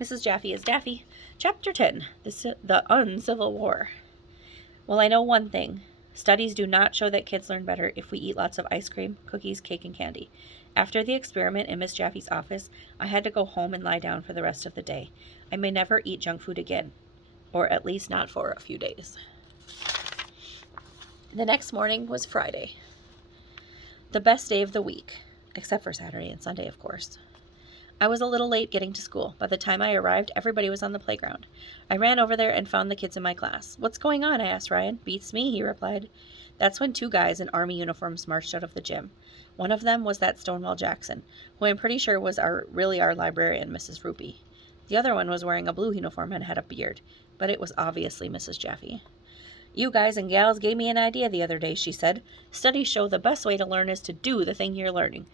Mrs. Jaffee is Daffy. Chapter 10, the Uncivil War. Well, I know one thing. Studies do not show that kids learn better if we eat lots of ice cream, cookies, cake, and candy. After the experiment in Miss Jaffe's office, I had to go home and lie down for the rest of the day. I may never eat junk food again, or at least not for a few days. The next morning was Friday, the best day of the week, except for Saturday and Sunday, of course. I was a little late getting to school. By the time I arrived, everybody was on the playground. I ran over there and found the kids in my class. "What's going on?" I asked Ryan. "Beats me," he replied. That's when two guys in army uniforms marched out of the gym. One of them was that Stonewall Jackson, who I'm pretty sure was really our librarian, Mrs. Rupee. The other one was wearing a blue uniform and had a beard, but it was obviously Mrs. Jaffee. "You guys and gals gave me an idea the other day," she said. "Studies show the best way to learn is to do the thing you're learning.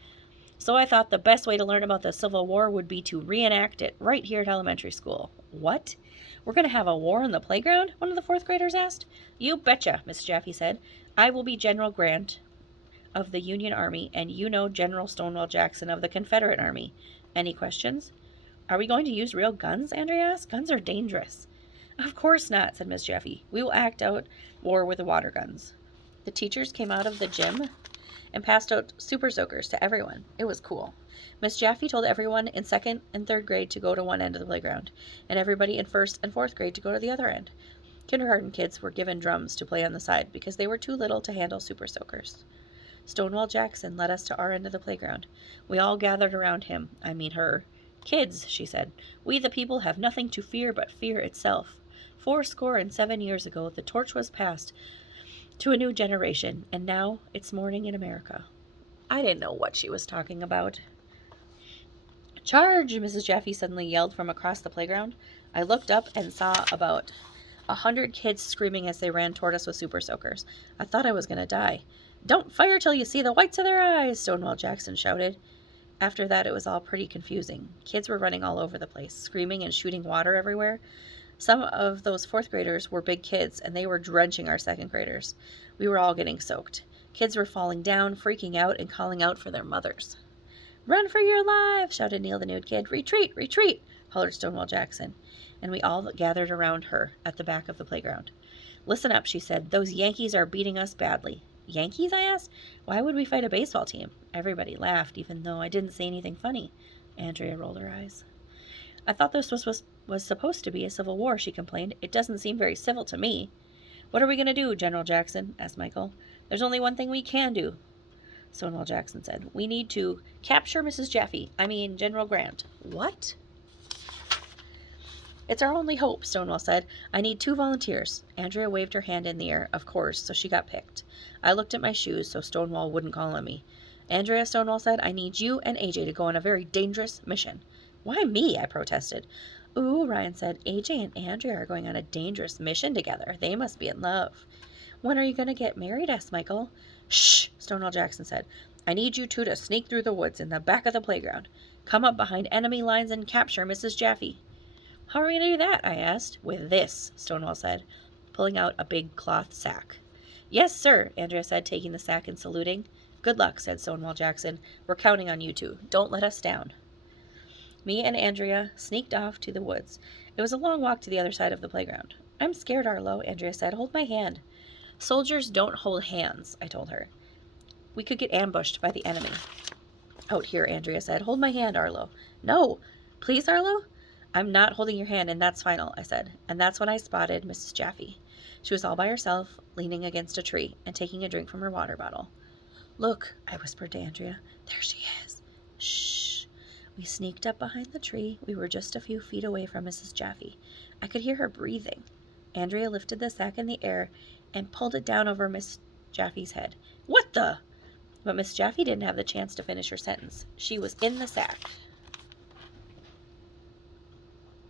So I thought the best way to learn about the Civil War would be to reenact it right here at elementary school." "What? We're going to have a war on the playground?" one of the fourth graders asked. "You betcha," Miss Jaffee said. "I will be General Grant of the Union Army, and you know General Stonewall Jackson of the Confederate Army. Any questions?" "Are we going to use real guns?" Andrea asked. "Guns are dangerous." "Of course not," said Miss Jaffee. "We will act out war with the water guns." The teachers came out of the gym and passed out super soakers to everyone. It was cool. Miss Jaffee told everyone in 2nd and 3rd grade to go to one end of the playground, and everybody in 1st and 4th grade to go to the other end. Kindergarten kids were given drums to play on the side because they were too little to handle super soakers. Stonewall Jackson led us to our end of the playground. We all gathered around him, I mean her. "Kids," she said, "we the people have nothing to fear but fear itself. 77 years ago, the torch was passed to a new generation, and now it's morning in America." I didn't know what she was talking about. "Charge!" Mrs. Jaffee suddenly yelled from across the playground. I looked up and saw about 100 kids screaming as they ran toward us with super soakers. I thought I was going to die. "Don't fire till you see the whites of their eyes," Stonewall Jackson shouted. After that, it was all pretty confusing. Kids were running all over the place, screaming and shooting water everywhere. Some of those 4th graders were big kids, and they were drenching our 2nd graders. We were all getting soaked. Kids were falling down, freaking out, and calling out for their mothers. "Run for your lives!" shouted Neil the nude kid. "Retreat! Retreat!" hollered Stonewall Jackson. And we all gathered around her at the back of the playground. "Listen up," she said. "Those Yankees are beating us badly." "Yankees?" I asked. "Why would we fight a baseball team?" Everybody laughed, even though I didn't say anything funny. Andrea rolled her eyes. "I thought this was supposed to be a civil war," she complained. "It doesn't seem very civil to me." "What are we going to do, General Jackson?" asked Michael. "There's only one thing we can do," Stonewall Jackson said. "We need to capture Mrs. Jaffee. General Grant." "What?" "It's our only hope," Stonewall said. "I need 2 volunteers." Andrea waved her hand in the air, of course, so she got picked. I looked at my shoes so Stonewall wouldn't call on me. "Andrea," Stonewall said, "I need you and AJ to go on a very dangerous mission." "Why me?" I protested. "Ooh," Ryan said, "AJ and Andrea are going on a dangerous mission together. They must be in love." "When are you going to get married?" asked Michael. "Shh," Stonewall Jackson said. "I need you 2 to sneak through the woods in the back of the playground. Come up behind enemy lines and capture Mrs. Jaffee." "How are we going to do that?" I asked. "With this," Stonewall said, pulling out a big cloth sack. "Yes, sir," Andrea said, taking the sack and saluting. "Good luck," said Stonewall Jackson. "We're counting on you 2. Don't let us down." Me and Andrea sneaked off to the woods. It was a long walk to the other side of the playground. "I'm scared, Arlo," Andrea said. "Hold my hand." "Soldiers don't hold hands," I told her. "We could get ambushed by the enemy." "Out here," Andrea said. "Hold my hand, Arlo." "No! Please, Arlo?" "I'm not holding your hand, and that's final," I said. And that's when I spotted Mrs. Jaffee. She was all by herself, leaning against a tree and taking a drink from her water bottle. "Look," I whispered to Andrea. "There she is." "Shh." We sneaked up behind the tree. We were just a few feet away from Mrs. Jaffee. I could hear her breathing. Andrea lifted the sack in the air and pulled it down over Miss Jaffee's head. "What the—" But Miss Jaffee didn't have the chance to finish her sentence. She was in the sack.